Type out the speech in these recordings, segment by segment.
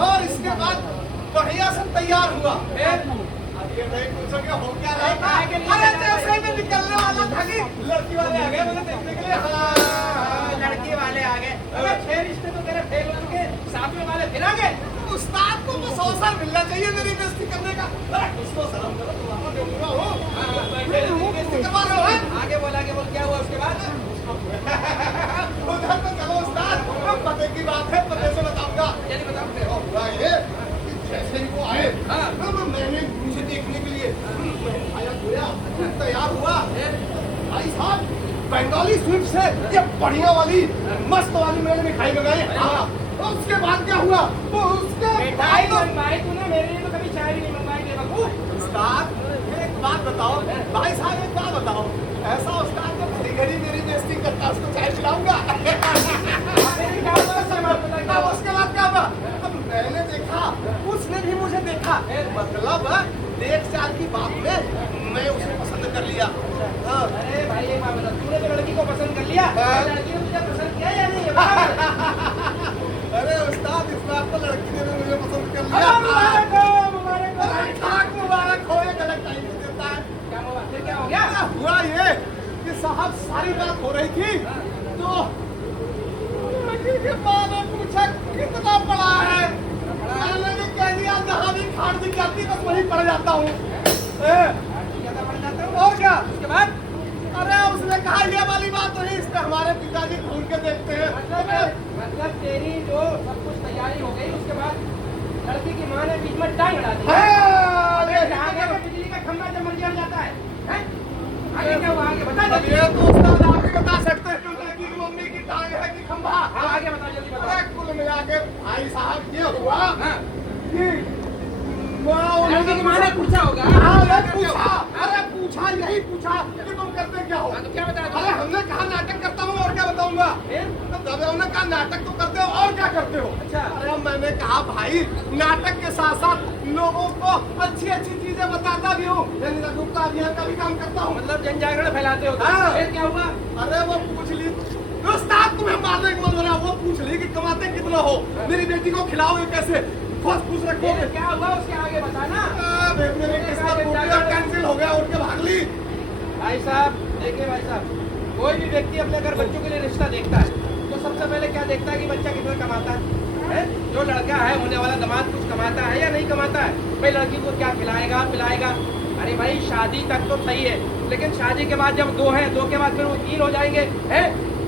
और इसके बाद बढ़िया से तैयार हुआ। ये नहीं पूछोगे हो क्या रहा है? अरे जैसे ही निकलने वाला था कि लड़की वाले आ गए मुझे देखने के लिए। हाँ लड़की वाले आ गए। अरे 6 रिश्ते तो तेरे फेल हो चुके, 7वें वाले फिर आ गए। उस्ताद को बस अवसर मिलना चाहिए मेरी बेइज्जती करने का। उसको शर्म करो, तुम्हारा बेगुनाह हो, बेइज्जती करवा रहे हो। आगे बोल क्या हुआ उसके बाद? उधर तो चलो उस्ताद, अब पते की बात है, पते से बताऊंगा। चलिए बताओ। हुआ ये जैसे ही वो आए, मैंने मुझे देखने के लिए आया धोया, तैयार हुआ। भाई साहब बंगाली स्वीट से ये बढ़िया वाली मस्त वाली मैंने मिठाई मंगाई। हाँ उसके बाद क्या हुआ? तो उसके मिठाई मंगाई तूने, मेरे लिए तो कभी चाय भी नहीं मंगाई थी बाबू। उस्ताद एक बात बताओ, भाई साहब एक बात बताओ, ऐसा उस्ताद तो घड़ी घड़ी मेरी बेइज्जती करता, उसको चाय पिलाऊंगा। उसके बाद क्या हुआ? अब मैंने देखा, उसने भी मुझे देखा, मतलब 1 साल की बात में मैं उसे पसंद कर लिया। अरे भाई एक बात बता, तूने तो लड़की को पसंद कर लिया, लड़की ने तुझे पसंद किया या नहीं? अरे उस्ताद इस बात तो लड़की ने मुझे पसंद कर लिया। मुबारक हो, ये गलत टाइम नहीं देता है। क्या हुआ? फिर क्या हो गया? हुआ ये कि साहब सारी बात हो रही थी तो लड़की के माँ ने पूछा कितना पढ़ा है। मैंने कह दिया जहाँ भी खाड़ दी जाती बस वहीं पढ़ जाता हूँ। और क्या? उसके बाद अरे उसने कहा ये वाली बात नहीं, इसमें हमारे पिताजी ढूंढ के देखते हैं। मतलब तेरी जो सब कुछ तैयारी हो गई, उसके बाद लड़की की माँ ने बीच में टांग अड़ा दी। बिजली का खंभा जब मंदिर में जाता है, आगे क्या हुआ? आगे बता। ये तो उस्ताद आप ही बता सकते हैं कि लड़की की मम्मी की टांग है कि खंभा। हाँ आगे बता, जल्दी बता। कुल मिला के भाई साहब ये हुआ कि लड़की की माँ ने पूछा होगा। हाँ पूछा, अरे पूछा यही पूछा कि तुम करते क्या हो? तो क्या बता? अरे हमने कहा नाटक करता हूँ और क्या बताऊंगा? तब हमने कहा नाटक तो करते हो और क्या करते हो? अच्छा। अरे मैंने कहा भाई नाटक के साथ साथ लोगों को अच्छी अच्छी चीजें बताता भी हूँ, जागरूकता अभियान का भी काम करता हूँ। मतलब जन जागरण फैलाते हो। फिर क्या हुआ? अरे वो पूछ ली उस्ताद तुम्हें मारने का मन हो रहा, वो पूछ ली कि कमाते कितना हो, मेरी बेटी को खिलाओगे कैसे, खुश रखोगे। क्या हुआ उसके आगे बताना। मेरे कैंसिल हो गया, उठ के भाग ली। भाई साहब देखिए भाई साहब, कोई भी व्यक्ति अपने अगर बच्चों के लिए रिश्ता देखता है तो सबसे पहले क्या देखता है कि बच्चा कितना कमाता है? जो लड़का है होने वाला दामाद कुछ कमाता है या नहीं कमाता है? भाई लड़की को क्या खिलाएगा पिलाएगा? अरे भाई शादी तक तो सही है, लेकिन शादी के बाद जब 2 हैं, 2 के बाद फिर वो 3 हो जाएंगे, हैं?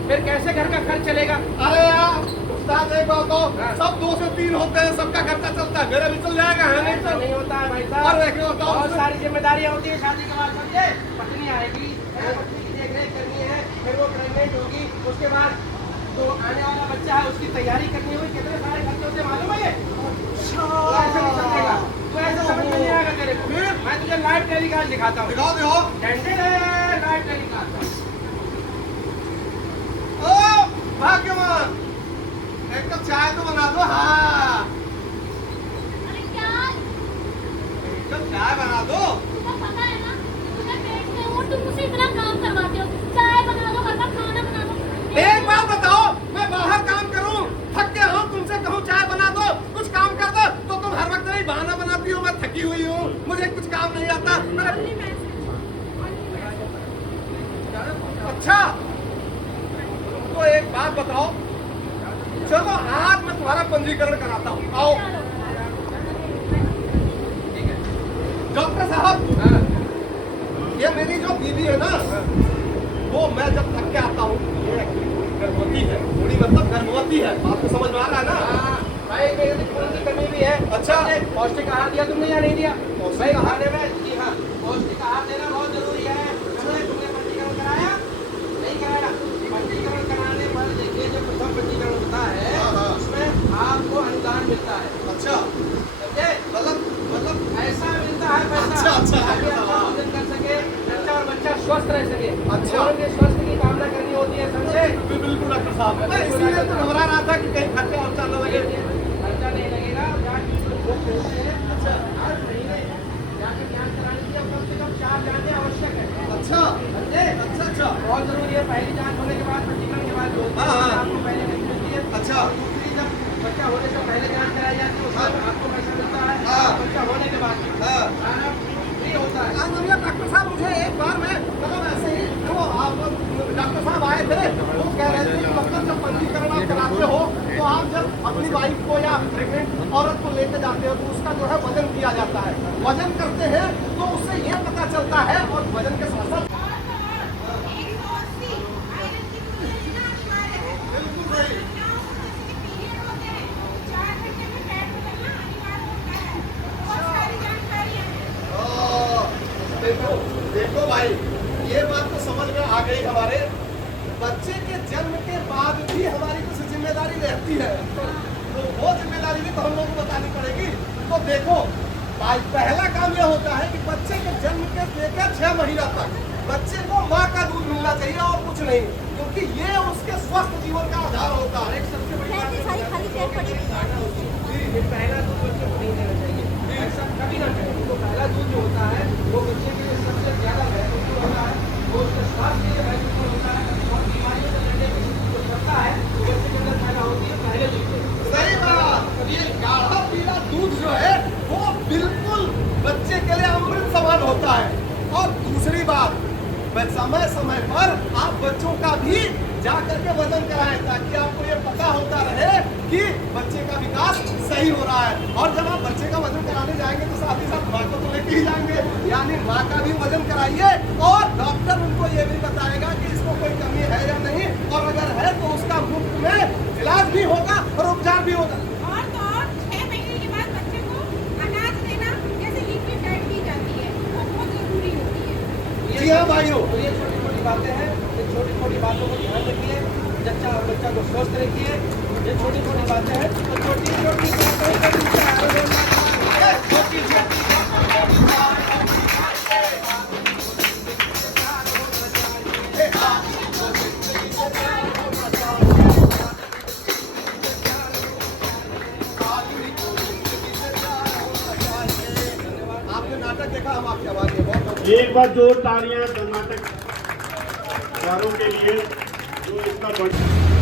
फिर कैसे घर का खर्च चलेगा? अरे यार उस्ताद एक बात हो, सब 2 से 3 होते हैं, सबका खर्चा चलता है, मेरा भी चल जाएगा। है नहीं होता है भाई साहब, बहुत सारी जिम्मेदारियां होती है शादी के बाद। समझे? पत्नी आएगी, पत्नी की देखरेख करनी है, फिर वो प्रेग्नेंट होगी, उसके बाद तो आने वाला बच्चा है उसकी तैयारी करनी होगी, कितने सारे खर्चे होते मालूम है? ये तो ऐसे नहीं समझेगा, तो ऐसे समझ में नहीं लाइव टेलीकास्ट दिखाता हूँ। दिखाओ दिखाओ। Live telecast. ओ भाग्यवान, एक कप चाय तो बना दो। हाँ, अरे क्या? एक कप चाय बना दो। तुम्हें पता है ना, तुम्हें पेट में हो, तुम मुझसे इतना काम करवाते हो। चाय बना दो, घर का खाना बना दो। एक बात बताओ, मैं बाहर काम करूं, थक गया हूं, तुमसे कहूं चाय बना दो, कुछ काम कर दो, तो तुम हर वक्त नहीं बहाना बनाती हो मैं थकी हुई हूँ, मुझे कुछ काम नहीं आता। अच्छा, तो एक बात बताओ, चलो आज मैं तुम्हारा पंजीकरण कराता हूँ। आओ डॉक्टर साहब, ये मेरी जो बीवी है ना, वो मैं जब थक के आता हूँ, ये गर्भवती है, थोड़ी मतलब गर्भवती है, आपको समझ में आ रहा है ना? भाई मेरे को खून की कमी भी है। अच्छा, पौष्टिक आहार दिया तुमने या नहीं दिया? पौष्टिक आहार? खाने में जी हाँ, पौष्टिक आहार देना बहुत जरूरी है। तुमने पंजीकरण कराया नहीं कराया? पंजीकरण कराने पर देखिए, जब प्रथम पंजीकरण होता है उसमें आपको अनुदान मिलता है। अच्छा, समझे? मतलब ऐसा मिलता है पैसा। अच्छा, अच्छा, ताकि अच्छा भोजन कर सके, बच्चा और बच्चा स्वस्थ रह सके। अच्छा। और उनके स्वास्थ्य की कामना करनी होती है, समझे? बिल्कुल डॉक्टर साहब, मैं इसीलिए तो घबरा रहा था कि कहीं खर्चा वर्चा न लगे। खर्चा नहीं लगेगा। जांच लोग कहते हैं अच्छा, हर महीने जाके जांच कराने के लिए कम से कम 4 जांचें आवश्यक है। अच्छा, समझे? अच्छा, बहुत जरूरी है। पहली जांच होने के बाद, पंजीकरण के बाद जो होती है, हाँ, हाँ। आपको पहले नहीं मिलती है। अच्छा। और दूसरी, जब बच्चा होने से पहले जांच कराई जाती है उसमें आपको पैसा मिलता है। हाँ। बच्चा होने के बाद हाँ। सारा फ्री होता है। डॉक्टर साहब, मुझे एक बार में मतलब ऐसे ही वो आप डॉक्टर साहब आए थे, वो कह रहे थे कि मतलब जब पंजीकरण आप कराते हो तो आप जब अपनी वाइफ को या प्रेग्नेंट औरत को लेके जाते हो तो उसका जो है वजन किया जाता है। वजन करते हैं तो उससे ये पता चलता है, और वजन के साथ साथ बिल्कुल सही। देखो देखो भाई, ये बात तो समझ में आ गई हमारे। बच्चे के जन्म के बाद भी हमारी कुछ जिम्मेदारी रहती है, तो वो जिम्मेदारी भी तो हम लोग को बतानी पड़ेगी। तो देखो भाई, पहला काम यह होता है कि बच्चे के जन्म के लेकर 6 महीना तक बच्चे को माँ का दूध मिलना चाहिए और कुछ नहीं, क्योंकि ये उसके स्वस्थ जीवन का आधार होता है। सबसे बड़ी बात है, पहला दूध बच्चे को नहीं देना चाहिए। ऐसा कभी ना करें। तो पहला दूध जो होता है वो बच्चे के लिए सबसे ज्यादा महत्वपूर्ण होता है, वो उसके स्वास्थ्य के लिए महत्वपूर्ण होता है, और बीमारियों से लड़ने की जो क्षमता है वो बच्चे के अंदर पैदा होती है पहले दूध से। सही बात। ये गाढ़ा पीला दूध जो है वो बिल्कुल बच्चे के लिए अमृत समान होता है। और दूसरी बात, समय समय पर आप बच्चों का भी जा करके वजन कराएं, ताकि आपको ये पता होता रहे कि बच्चे का विकास सही हो रहा है। और जब आप बच्चे का वजन कराने जाएंगे तो साथ ही साथ माँ को तो लेके ही जाएंगे, यानी माँ का भी वजन कराइए, और डॉक्टर उनको ये भी बताएगा कि इसको कोई कमी है या नहीं, और अगर है तो उसका मुफ्त में इलाज भी होगा और उपचार भी होगा। और तो और 6 महीने के बाद बच्चे को अनाज देना, जैसे लिक्विड डाइट दी जाती है, वो बहुत जरूरी होती है। जी हाँ भाइयों, तो ये छोटी छोटी बातें हैं, ये छोटी छोटी बातों को ध्यान रखिए, बच्चा को स्वस्थ रखिए। ये छोटी छोटी बातें हैं, तो छोटी छोटी बातों का आपने नाटक देखा, हम आपकी आवाज में बहुत एक बार जोर तालियां कर्नाटक वालों के लिए जो इतना बड़ा